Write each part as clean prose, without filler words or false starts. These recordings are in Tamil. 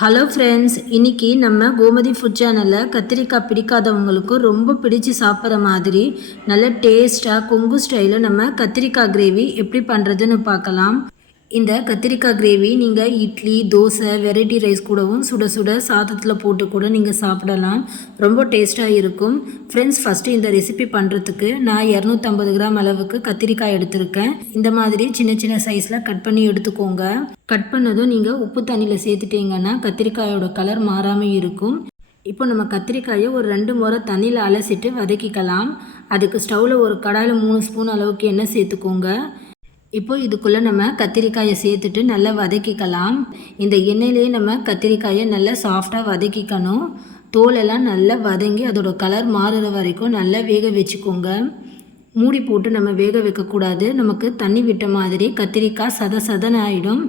ஹலோ ஃப்ரெண்ட்ஸ், இன்றைக்கி நம்ம கோமதி ஃபுட் சேனலில் கத்திரிக்காய் பிடிக்காதவங்களுக்கு ரொம்ப பிடிச்சி சாப்பிட்ற மாதிரி நல்ல டேஸ்ட்டாக கொங்கு ஸ்டைலில் நம்ம கத்திரிக்காய் கிரேவி எப்படி பண்ணுறதுன்னு பார்க்கலாம். இந்த கத்திரிக்காய் கிரேவி நீங்கள் இட்லி, தோசை, வெரைட்டி ரைஸ் கூடவும் சுட சுட சாதத்தில் போட்டு கூட நீங்கள் சாப்பிடலாம். ரொம்ப டேஸ்ட்டாக இருக்கும். ஃப்ரெண்ட்ஸ், ஃபஸ்ட்டு இந்த ரெசிபி பண்ணுறதுக்கு நான் 250 கிராம் அளவுக்கு கத்திரிக்காய் எடுத்திருக்கேன். இந்த மாதிரி சின்ன சின்ன சைஸில் கட் பண்ணி எடுத்துக்கோங்க. கட் பண்ணதும் நீங்கள் உப்பு தண்ணியில் சேர்த்துட்டிங்கன்னா கத்திரிக்காயோட கலர் மாறாமல் இருக்கும். இப்போ நம்ம கத்திரிக்காயை ஒரு 2 முறை தண்ணியில் அலசிட்டு வதக்கிக்கலாம். அதுக்கு ஸ்டவ்வில் ஒரு கடாயில் 3 ஸ்பூன் அளவுக்கு எண்ணெய் சேர்த்துக்கோங்க. இப்போ இதுக்குள்ளே நம்ம கத்திரிக்காயை சேர்த்துட்டு நல்லா வதக்கிக்கலாம். இந்த எண்ணெயிலேயே நம்ம கத்திரிக்காயை நல்லா சாஃப்டாக வதக்கிக்கணும். தோலெல்லாம் நல்லா வதங்கி அதோட கலர் மாறுற வரைக்கும் நல்லா வேக வச்சுக்கோங்க. மூடி போட்டு நம்ம வேக வைக்கக்கூடாது. நமக்கு தண்ணி விட்ட மாதிரி கத்திரிக்காய் சதன்னு ஆகிடும்.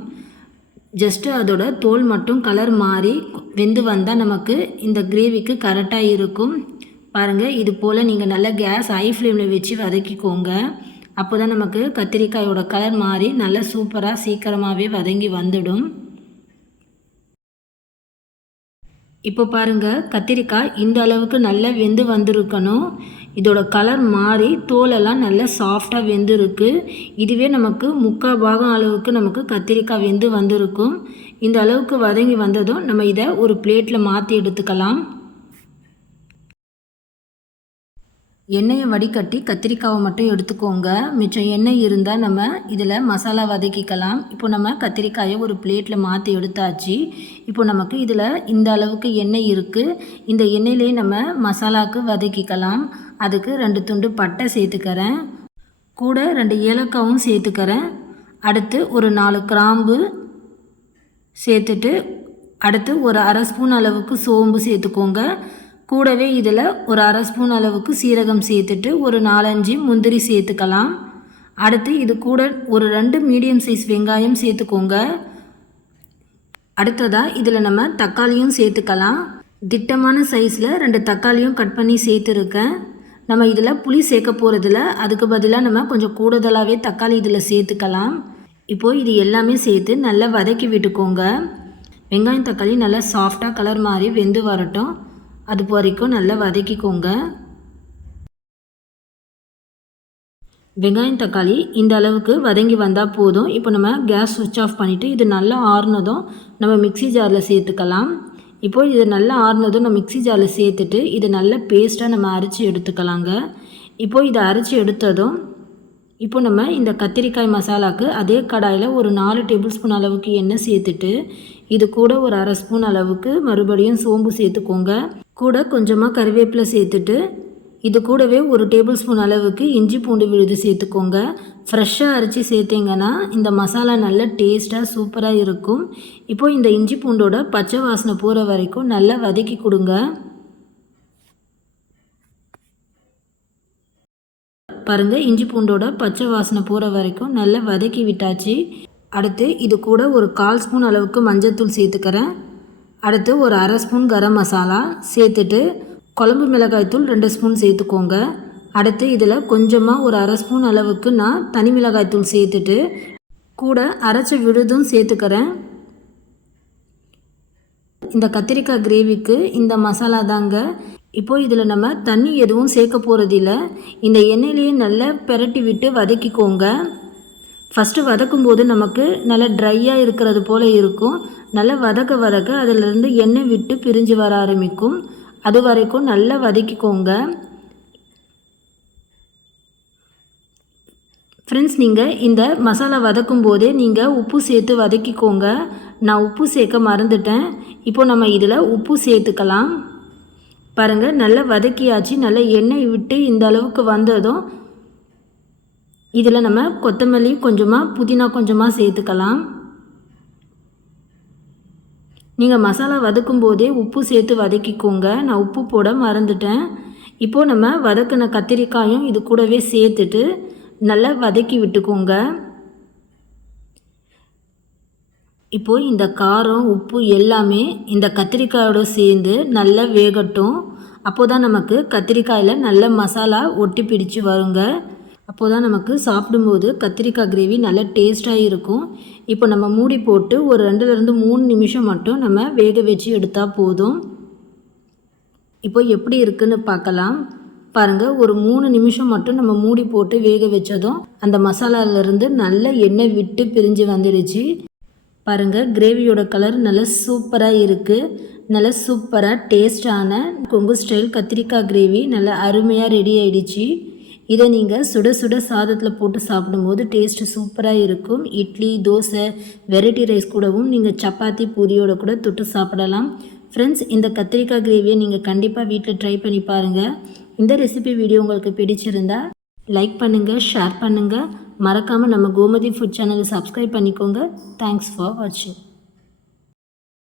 ஜஸ்ட்டு அதோட தோல் மட்டும் கலர் மாறி வெந்து வந்தால் நமக்கு இந்த கிரேவிக்கு கரெக்டாக இருக்கும். பாருங்கள், இது போல் நீங்கள் நல்லா கேஸ் ஹை ஃப்ளேமில் வச்சு வதக்கிக்கோங்க. அப்போ தான் நமக்கு கத்திரிக்காயோட கலர் மாறி நல்லா சூப்பராக சீக்கிரமாகவே வதங்கி வந்துடும். இப்போ பாருங்கள், கத்திரிக்காய் இந்த அளவுக்கு நல்லா வெந்து வந்திருக்கணும். இதோட கலர் மாறி தோலெல்லாம் நல்லா சாஃப்டாக வெந்திருக்கு. இதுவே நமக்கு 3/4 பாகம் அளவுக்கு நமக்கு கத்திரிக்காய் வெந்து வந்திருக்கும். இந்த அளவுக்கு வதங்கி வந்ததும் நம்ம இதை ஒரு பிளேட்டில் மாற்றி எடுத்துக்கலாம். எண்ணெயை வடிகட்டி கத்திரிக்காவை மட்டும் எடுத்துக்கோங்க. மிச்சம் எண்ணெய் இருந்தால் நம்ம இதில் மசாலா வதக்கிக்கலாம். இப்போ நம்ம கத்திரிக்காயை ஒரு பிளேட்டில் மாற்றி எடுத்தாச்சு. இப்போ நமக்கு இதில் இந்த அளவுக்கு எண்ணெய் இருக்குது. இந்த எண்ணெயிலே நம்ம மசாலாவுக்கு வதக்கிக்கலாம். அதுக்கு 2 துண்டு பட்டை சேர்த்துக்கிறேன். கூட 2 ஏலக்காவும் சேர்த்துக்கிறேன். அடுத்து ஒரு 4 கிராம்பு சேர்த்துட்டு அடுத்து ஒரு 1/2 ஸ்பூன் அளவுக்கு சோம்பு சேர்த்துக்கோங்க. கூடவே இதில் ஒரு 1/2 ஸ்பூன் அளவுக்கு சீரகம் சேர்த்துட்டு ஒரு 4-5 முந்திரி சேர்த்துக்கலாம். அடுத்து இது கூட ஒரு 2 மீடியம் சைஸ் வெங்காயம் சேர்த்துக்கோங்க. அடுத்ததாக இதில் நம்ம தக்காளியும் சேர்த்துக்கலாம். திட்டமான சைஸில் 2 தக்காளியும் கட் பண்ணி சேர்த்துருக்கேன். நம்ம இதில் புளி சேர்க்க போகிறதில்ல, அதுக்கு பதிலாக நம்ம கொஞ்சம் கூடுதலாகவே தக்காளி இதில் சேர்த்துக்கலாம். இப்போது இது எல்லாமே சேர்த்து நல்லா வதக்கி விட்டுக்கோங்க. வெங்காயம் தக்காளி நல்லா சாஃப்டாக கலர் மாதிரி வெந்து வரட்டும். அது வரைக்கும் நல்லா வதக்கிக்கோங்க. வெங்காயம் தக்காளி இந்த அளவுக்கு வதங்கி வந்தால் போதும். இப்போ நம்ம கேஸ் சுவிட்ச் ஆஃப் பண்ணிவிட்டு இது நல்லா ஆறுனதும் நம்ம மிக்ஸி ஜாரில் சேர்த்துக்கலாம். இப்போது இது நல்லா ஆறுனதும் நம்ம மிக்ஸி ஜாரில் சேர்த்துட்டு இது நல்ல பேஸ்ட்டாக நம்ம அரைச்சி எடுத்துக்கலாங்க. இப்போது இதை அரைச்சி எடுத்ததும் இப்போ நம்ம இந்த கத்திரிக்காய் மசாலாவுக்கு அதே கடாயில் ஒரு 4 டேபிள் ஸ்பூன் அளவுக்கு எண்ணெய் சேர்த்துட்டு இது கூட ஒரு 1/2 ஸ்பூன் அளவுக்கு மறுபடியும் சோம்பு சேர்த்துக்கோங்க. கூட கொஞ்சமாக கறிவேப்பிலை சேர்த்துட்டு இது கூடவே ஒரு டேபிள் ஸ்பூன் அளவுக்கு இஞ்சி பூண்டு விழுது சேர்த்துக்கோங்க. ஃப்ரெஷ்ஷாக அரைச்சி சேர்த்திங்கன்னா இந்த மசாலா நல்ல டேஸ்ட்டாக சூப்பராக இருக்கும். இப்போது இந்த இஞ்சி பூண்டோட பச்சை வாசனை போகிற வரைக்கும் நல்லா வதக்கி கொடுங்க. பாருங்கள், இஞ்சி பூண்டோட பச்சை வாசனை போகிற வரைக்கும் நல்லா வதக்கி விட்டாச்சு. அடுத்து இது கூட ஒரு 1/4 ஸ்பூன் அளவுக்கு மஞ்சள்தூள் சேர்த்துக்கிறேன். அடுத்து ஒரு 1/2 ஸ்பூன் கரம் மசாலா சேர்த்துட்டு குழம்பு மிளகாய்த்தூள் 2 ஸ்பூன் சேர்த்துக்கோங்க. அடுத்து இதில் கொஞ்சமாக ஒரு 1/2 ஸ்பூன் அளவுக்கு நான் தனி மிளகாய்த்தூள் சேர்த்துட்டு கூட அரைச்ச விழுதும் சேர்த்துக்கிறேன். இந்த கத்திரிக்காய் கிரேவிக்கு இந்த மசாலா தாங்க. இப்போது இதில் நம்ம தண்ணி எதுவும் சேர்க்க போகிறதில்ல. இந்த எண்ணெயிலேயே நல்லா பெரட்டி விட்டு வதக்கிக்கோங்க. ஃபஸ்ட்டு வதக்கும்போது நமக்கு நல்லா ட்ரையாக இருக்கிறது போல் இருக்கும். நல்லா வதக்க அதிலிருந்து எண்ணெய் விட்டு பிரிஞ்சு வர ஆரம்பிக்கும். அது வரைக்கும் நல்லா வதக்கிக்கோங்க. ஃப்ரெண்ட்ஸ், நீங்கள் இந்த மசாலா வதக்கும் போதே நீங்கள் உப்பு சேர்த்து வதக்கிக்கோங்க. நான் உப்பு சேர்க்க மறந்துட்டேன். இப்போ நம்ம இதில் உப்பு சேர்த்துக்கலாம். பாருங்கள், நல்லா வதக்கியாச்சு. நல்லா எண்ணெய் விட்டு இந்த அளவுக்கு வந்ததும் இதில் நம்ம கொத்தமல்லி கொஞ்சமாக, புதினா கொஞ்சமாக சேர்த்துக்கலாம். நீங்கள் மசாலா வதக்கும் போதே உப்பு சேர்த்து வதக்கிக்கோங்க. நான் உப்பு போட மறந்துட்டேன். இப்போது நம்ம வதக்கின கத்திரிக்காயும் இது கூடவே சேர்த்துட்டு நல்லா வதக்கி விட்டுக்கோங்க. இப்போது இந்த காரம், உப்பு எல்லாமே இந்த கத்திரிக்காயோடு சேர்ந்து நல்லா வேகட்டும். அப்போ தான் நமக்கு கத்திரிக்காயில் நல்ல மசாலா ஒட்டி பிடிச்சு வருங்க. அப்போ தான் நமக்கு சாப்பிடும்போது கத்திரிக்காய் கிரேவி நல்லா டேஸ்ட்டாக இருக்கும். இப்போ நம்ம மூடி போட்டு ஒரு 2லேருந்து 3 நிமிஷம் மட்டும் நம்ம வேக வச்சு எடுத்தால் போதும். இப்போ எப்படி இருக்குன்னு பார்க்கலாம். பாருங்கள், ஒரு 3 நிமிஷம் மட்டும் நம்ம மூடி போட்டு வேக வச்சதும் அந்த மசாலாவிலேருந்து நல்ல எண்ணெய் விட்டு பிரிஞ்சு வந்துடுச்சு. பாருங்கள், கிரேவியோட கலர் நல்லா சூப்பராக இருக்குது. நல்லா சூப்பராக டேஸ்டான கொங்கு ஸ்டைல் கத்திரிக்காய் கிரேவி நல்லா அருமையாக ரெடி ஆகிடுச்சு. இதை நீங்கள் சுட சுட சாதத்தில் போட்டு சாப்பிடும்போது டேஸ்ட்டு சூப்பராக இருக்கும். இட்லி, தோசை, வெரைட்டி ரைஸ் கூடவும் நீங்கள் சப்பாத்தி, பூரியோட கூட தொட்டு சாப்பிடலாம். ஃப்ரெண்ட்ஸ், இந்த கத்திரிக்காய் கிரேவியை நீங்கள் கண்டிப்பாக வீட்டில் ட்ரை பண்ணி பாருங்கள். இந்த ரெசிபி வீடியோ உங்களுக்கு பிடிச்சிருந்தா லைக் பண்ணுங்கள், ஷேர் பண்ணுங்கள். மறக்காமல் நம்ம கோமதி ஃபுட் சேனலை சப்ஸ்கிரைப் பண்ணிக்கோங்க. தேங்க்ஸ் ஃபார் வாட்சிங்.